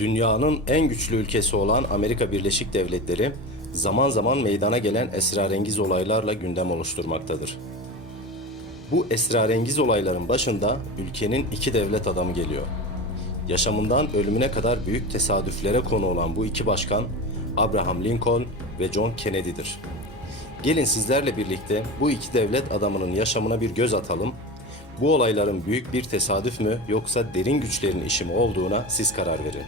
Dünyanın en güçlü ülkesi olan Amerika Birleşik Devletleri zaman zaman meydana gelen esrarengiz olaylarla gündem oluşturmaktadır. Bu esrarengiz olayların başında ülkenin iki devlet adamı geliyor. Yaşamından ölümüne kadar büyük tesadüflere konu olan bu iki başkan Abraham Lincoln ve John Kennedy'dir. Gelin sizlerle birlikte bu iki devlet adamının yaşamına bir göz atalım. Bu olayların büyük bir tesadüf mü yoksa derin güçlerin işi mi olduğuna siz karar verin.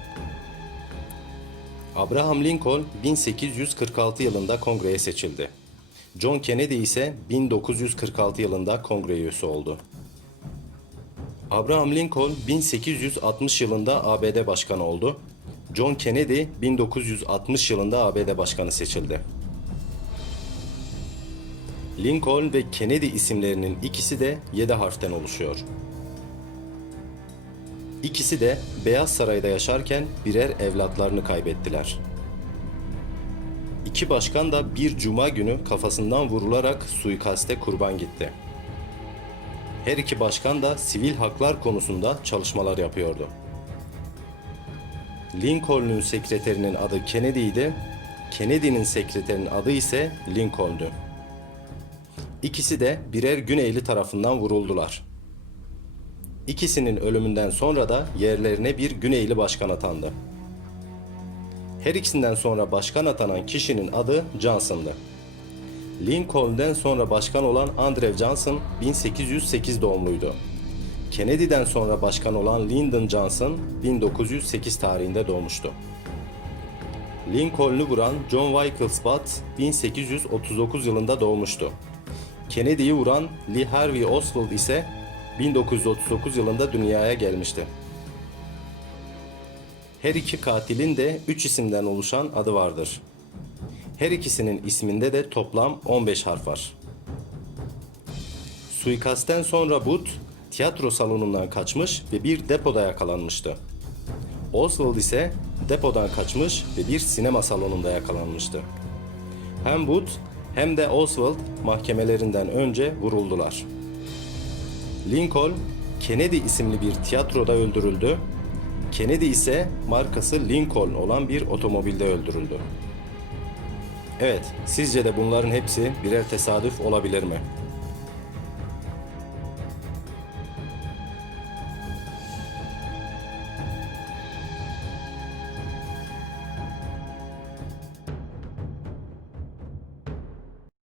Abraham Lincoln 1846 yılında kongreye seçildi. John Kennedy ise 1946 yılında kongre üyesi oldu. Abraham Lincoln 1860 yılında ABD başkanı oldu. John Kennedy 1960 yılında ABD başkanı seçildi. Lincoln ve Kennedy isimlerinin ikisi de 7 harften oluşuyor. İkisi de Beyaz Saray'da yaşarken birer evlatlarını kaybettiler. İki başkan da bir cuma günü kafasından vurularak suikaste kurban gitti. Her iki başkan da sivil haklar konusunda çalışmalar yapıyordu. Lincoln'un sekreterinin adı Kennedy'ydi, Kennedy'nin sekreterinin adı ise Lincoln'du. İkisi de birer Güneyli tarafından vuruldular. İkisinin ölümünden sonra da yerlerine bir Güneyli başkan atandı. Her ikisinden sonra başkan atanan kişinin adı Johnson'dı. Lincoln'den sonra başkan olan Andrew Johnson 1808 doğumluydu. Kennedy'den sonra başkan olan Lyndon Johnson 1908 tarihinde doğmuştu. Lincoln'u vuran John Wilkes Booth 1839 yılında doğmuştu. Kennedy'yi vuran Lee Harvey Oswald ise 1939 yılında dünyaya gelmişti. Her iki katilin de 3 isimden oluşan adı vardır. Her ikisinin isminde de toplam 15 harf var. Suikastten sonra Booth tiyatro salonundan kaçmış ve bir depoda yakalanmıştı. Oswald ise depodan kaçmış ve bir sinema salonunda yakalanmıştı. Hem Booth hem de Oswald mahkemelerinden önce vuruldular. Lincoln, Kennedy isimli bir tiyatroda öldürüldü. Kennedy ise markası Lincoln olan bir otomobilde öldürüldü. Evet, sizce de bunların hepsi birer tesadüf olabilir mi?